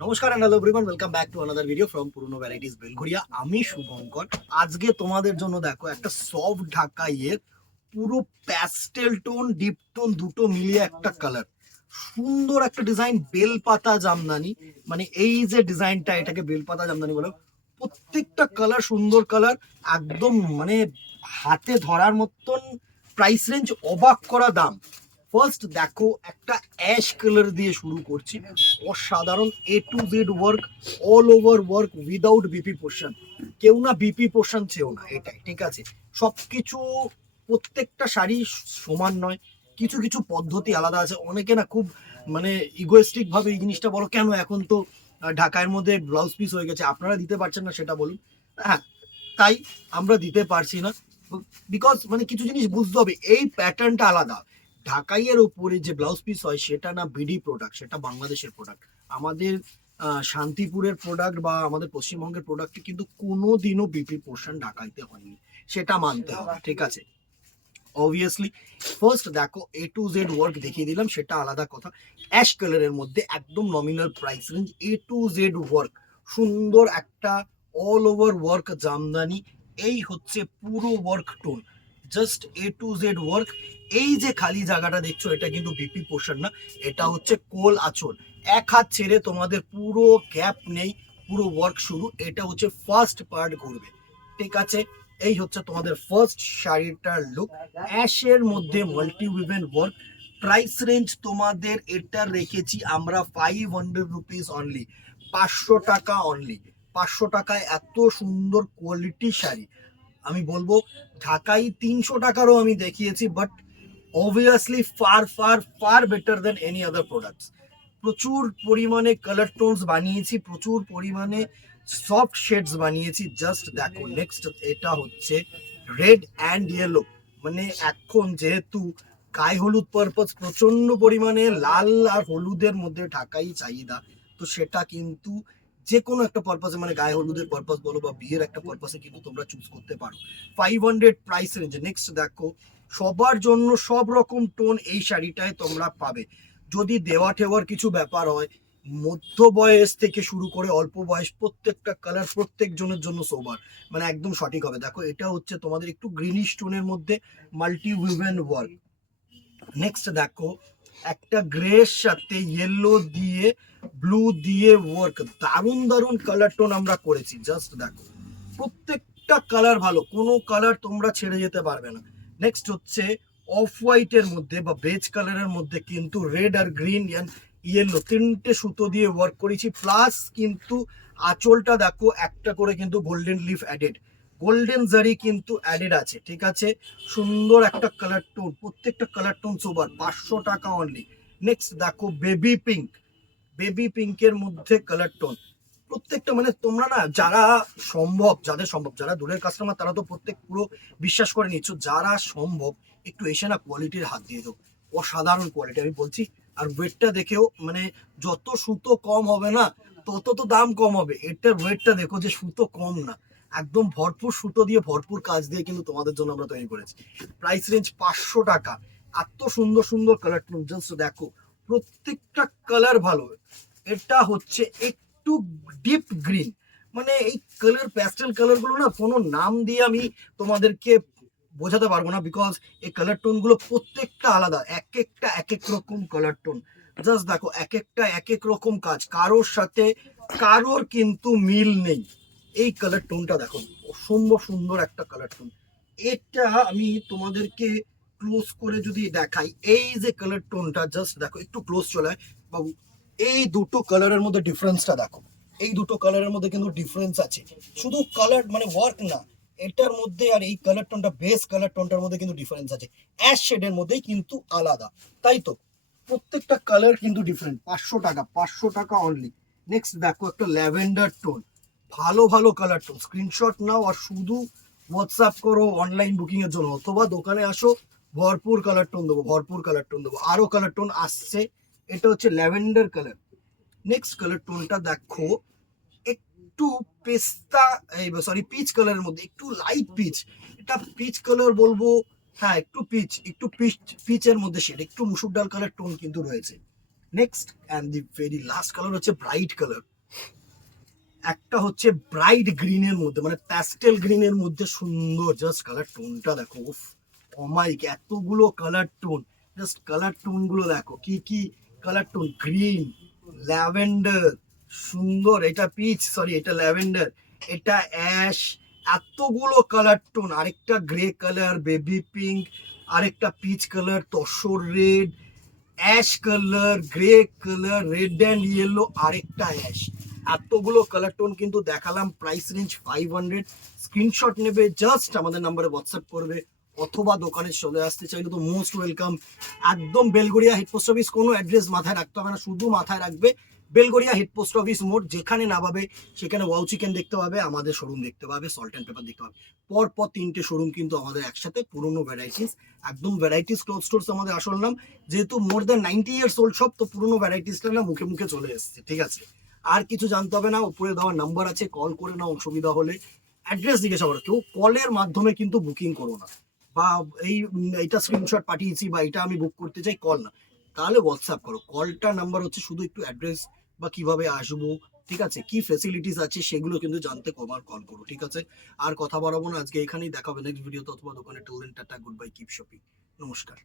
নমস্কার and hello everyone, welcome back to another video from পুরনো varieties Belgharia. আমি শুভঙ্কর। আজকে তোমাদের জন্য দেখো একটা সফট ঢাকাইয়ের পুরো প্যাস্টেল টোন ডিপ টোন দুটো মিলিয়ে একটা কালার, সুন্দর একটা ডিজাইন, বেলপাতা জামদানি। মানে এই যে ডিজাইনটা, এটাকে বেলপাতা জামদানি বলে। প্রত্যেকটা কালার সুন্দর কালার, একদম মানে হাতে ধরার মতন প্রাইস রেঞ্জ, অবাক করা দাম। ফার্স্ট দেখো একটা অ্যাশ কালার দিয়ে শুরু করছি, অসাধারণ A to Z work, all over work without BP portion. কেউ না বিপি পোর্শন চেয়েও না, এটাই ঠিক আছে। সবকিছু, প্রত্যেকটা শাড়ি সমান নয়, কিছু কিছু পদ্ধতি আলাদা আছে। অনেকে না খুব মানে ইগোয়েস্টিক ভাবে এই জিনিসটা বলো, কেন এখন তো ঢাকার মধ্যে ব্লাউজ পিস হয়ে গেছে, আপনারা দিতে পারছেন না সেটা বলুন। হ্যাঁ, তাই আমরা দিতে পারছি না, বিকজ মানে কিছু জিনিস বুঝতে হবে, এই প্যাটার্নটা আলাদা। ঢাকাইয়ের উপরে যে ব্লাউজ পিস হয় সেটা না বিডি প্রোডাক্ট, সেটা বাংলাদেশের প্রোডাক্ট। আমাদের শান্তিপুরের প্রোডাক্ট বা আমাদের পশ্চিমবঙ্গের প্রোডাক্টে কিন্তু কোনোদিনও বিপি পোর্শন ঢাকাইতে হয়নি, সেটা মানতে হবে, ঠিক আছে। অবভিয়াসলি ফার্স্ট দেখো A to Z ওয়ার্ক দেখিয়ে দিলাম, সেটা আলাদা কথা। অ্যাশ কালারের মধ্যে একদম nominal price range, A to Z work, সুন্দর একটা অল ওভার ওয়ার্ক জামদানি। এই হচ্ছে পুরো work tone, just A to Z work. এই যে খালি জায়গাটা দেখছো, এটা কিন্তু বিপি পোর্শন না, এটা হচ্ছে কোল আঁচল। এক হাত ছেড়ে তোমাদের পুরো গ্যাপ নেই, পুরো ওয়ার্ক শুরু। এটা হচ্ছে ফার্স্ট পার্ট ঘুরবে, ঠিক আছে। এই হচ্ছে তোমাদের ফার্স্ট শাড়িটার লুক, অ্যাশের মধ্যে মাল্টি উইভেন ওয়ার্ক। প্রাইস রেঞ্জ তোমাদের এটা রেখেছি আমরা 500 রুপিস অনলি, 500 টাকা অনলি। 500 টাকায় এত সুন্দর কোয়ালিটি শাড়ি আমি বলবো ঢাকাই 300 টাকারও আমি দেখিয়েছি, but obviously far far far better than any other products. প্রচুর পরিমাণে কালার টোনস বানিয়েছি, প্রচুর পরিমাণে সফট শেডস বানিয়েছি। জাস্ট দেখো নেক্সট, এটা হচ্ছে রেড অ্যান্ড ইয়েলো। মানে এখন যেহেতু গায়ে হলুদ পারপাস প্রচন্ড পরিমাণে, লাল আর হলুদের মধ্যে ঢাকাই চাহিদা, তো সেটা কিন্তু যে কোনো একটা পারপাসে, মানে গায়ে হলুদের পারপাস বলো বা বিয়ের একটা পারপাসে কিন্তু তোমরা চুজ করতে পারো। 500 প্রাইস রেঞ্জ। নেক্সট দেখো, সবার জন্য সব রকম টোন এই শাড়িটায় তোমরা পাবে। যদি দেওয়া ঠেওয়ার কিছু ব্যাপার হয়, মধ্য বয়স থেকে শুরু করে অল্প বয়স, প্রত্যেকটা কালার প্রত্যেক জনের জন্য সোবার, মানে একদম সঠিক হবে। দেখো এটা হচ্ছে তোমাদের একটু গ্রিনিশ টোনের মধ্যে মাল্টি উইভেন ওয়ার্ক। নেক্সট দেখো একটা গ্রের সাথে ইয়েলো দিয়ে ব্লু দিয়ে ওয়ার্ক, দারুণ দারুণ কালার টোন আমরা করেছি। জাস্ট দেখো প্রত্যেকটা কালার ভালো, কোনো কালার তোমরা ছেড়ে যেতে পারবে না। নেক্সট হচ্ছে অফ হোয়াইটের মধ্যে বা বেজ কালারের মধ্যে কিন্তু রেড আর গ্রিন অ্যান্ড ইয়েলো তিনটে সুতো দিয়ে ওয়ার্ক করেছি। প্লাস কিন্তু আঁচলটা দেখো একটা করে কিন্তু গোল্ডেন লিফ অ্যাডেড, গোল্ডেন জারি কিন্তু অ্যাডেড আছে, ঠিক আছে। সুন্দর একটা কালার টোন, প্রত্যেকটা কালার টোন সোবার, 500 টাকা অনলি। নেক্সট দেখো বেবি পিঙ্ক, বেবি পিঙ্কের মধ্যে কালার টোন। প্রত্যেকটা মানে তোমরা না, যারা সম্ভব, যাদের সম্ভব, যারা দূরের কাস্টমার তারা তো প্রত্যেক পুরো বিশ্বাস করে নিচ্ছ, যারা সম্ভব একটু এসে না কোয়ালিটির হাত দিয়ে দাও, অসাধারণ কোয়ালিটি আমি বলছি। আর ওয়েটটা দেখেও, মানে যত সুতো কম হবে না তত তো দাম কম হবে। এটার ওয়েটটা দেখো যে সুতো কম না, একদম ভরপুর সুতো দিয়ে ভরপুর কাজ দিয়ে কিন্তু তোমাদের জন্য আমরা তৈরি করেছি। প্রাইস রেঞ্জ 500 টাকা। এত সুন্দর সুন্দর কালার টোন, জাস্ট দেখো প্রত্যেকটা কালার ভালো। এটা হচ্ছে একটু ডিপ গ্রিন, মানে এই কালার, প্যাস্টেল কালার গুলো না কোনো নাম দিয়ে আমি তোমাদেরকে বোঝাতে পারবো না, বিকজ এই কালার টোন গুলো প্রত্যেকটা আলাদা, এক একটা এক এক রকম কালার টোন। জাস্ট দেখো এক একটা এক এক রকম কাজ, কারোর সাথে কারোর কিন্তু মিল নেই। এই কালার টোনটা দেখো, অসম্ভব সুন্দর একটা কালার টোন। এটা আমি তোমাদেরকে ক্লোজ করে যদি দেখাই, এই যে কালার টোনটা, জাস্ট দেখো একটু ক্লোজ চলে আয় বাবু। এই দুটো কালারের মধ্যে ডিফারেন্সটা দেখো, এই দুটো কালারের মধ্যে কিন্তু ডিফারেন্স আছে, শুধু কালার মানে ওয়ার্ক না, এটার মধ্যে আর এই কালার টোনটা, বেস কালার টোনটার মধ্যে কিন্তু ডিফারেন্স আছে। অ্যাশ শেডের মধ্যেই কিন্তু আলাদা, তাই তো প্রত্যেকটা কালার কিন্তু ডিফারেন্ট। 500 টাকা, 500 টাকা অনলি। নেক্সট দেখো একটা ল্যাভেন্ডার টোন, ভালো ভালো কালার টোন, স্ক্রিনশট নাও আর শুধু হোয়াটসঅ্যাপ করো অনলাইন বুকিং এর জন্য, অথবা দোকানে আসো, ভরপুর কালার টোন দেবো, ভরপুর কালার টোন দেবো, আরো কালার টোন আসছে। এটা হচ্ছে ল্যাভেন্ডার কালার। নেক্সট কালার টোনটা দেখো একটু পেস্তা, এই সরি পিচ কালারের মধ্যে, একটু লাইট পিচ। এটা পিচ কালার বলবো, হ্যাঁ একটু পিচ, একটু পিচ, পিচের মধ্যে শেড, একটু মুসুর ডাল কালার টোন কিন্তু রয়েছে। Next and the very last colour হচ্ছে ব্রাইট কালার। একটা হচ্ছে ব্রাইট গ্রিনের মধ্যে, মানে প্যাস্টেল গ্রিনের মধ্যে সুন্দর জাস্ট কালার টোনটা দেখো। উফ অমাইক, এতগুলো colour tone, just colour tone গুলো দেখো কি কি কালার টোন। গ্রিন, ল্যাভেন্ডার, সুন্দর, এটা পিচ, সরি এটা ল্যাভেন্ডার, এটা অ্যাশ, এতগুলো কালার টোন। আরেকটা গ্রে কালার, বেবি পিঙ্ক, আরেকটা peach colour, tussar red, ash colour, grey colour, red and yellow, আরেকটা অ্যাশ। এতগুলো কালার টোন কিন্তু দেখালাম। Price range 500। স্ক্রিনশট নেবে, জাস্ট আমাদের নাম্বারে হোয়াটসঅ্যাপ করবে, অথবা দোকানে চলে আসতে চাইলে তো মোস্ট ওয়েলকাম। একদম বেলগড়িয়া হেড পোস্ট অফিস, কোনো অ্যাড্রেস মাথায় রাখতে হবে না, শুধু মাথায় রাখবে বেলগড়িয়া হেড পোস্ট অফিস মোড়। যেখানে নামাবে সেখানে ওয়াও চিকেন দেখতে পাবে, আমাদের শোরুম দেখতে পাবে, সল্ট অ্যান্ড পেপার দেখতে পাবে। পরপর 3টে শোরুম কিন্তু আমাদের একসাথে, পুরনো ভ্যারাইটিস, একদম ভ্যারাইটিস ক্লথ স্টোর্স আমাদের আসল নাম। যেহেতু more than 90 years old shop, তো পুরনো ভ্যারাইটিসটা না মুখে মুখে চলে এসছে, ঠিক আছে। আর কিছু জানতে হবে না, উপরে দেওয়া নাম্বার আছে, কল করে নাও অসুবিধা হলে। অ্যাড্রেস জিজ্ঞাসা করো, কেউ কলের মাধ্যমে কিন্তু বুকিং করো না, বা এইটা স্ক্রিনশট পাঠিয়েছি বা এটা আমি বুক করতে চাই, কল না, তাহলে হোয়াটসঅ্যাপ করো। কলটা নাম্বার হচ্ছে শুধু একটু অ্যাড্রেস বা কিভাবে আসবো, ঠিক আছে, কি ফেসিলিটিস আছে সেগুলো কিন্তু জানতে কবার কল করো, ঠিক আছে। আর কথা বাড়াবো না, আজকে এখানেই দেখা হবে নেক্সট ভিডিওতে অথবা দোকানে। Till then tata, good bye, keep shopping, নমস্কার।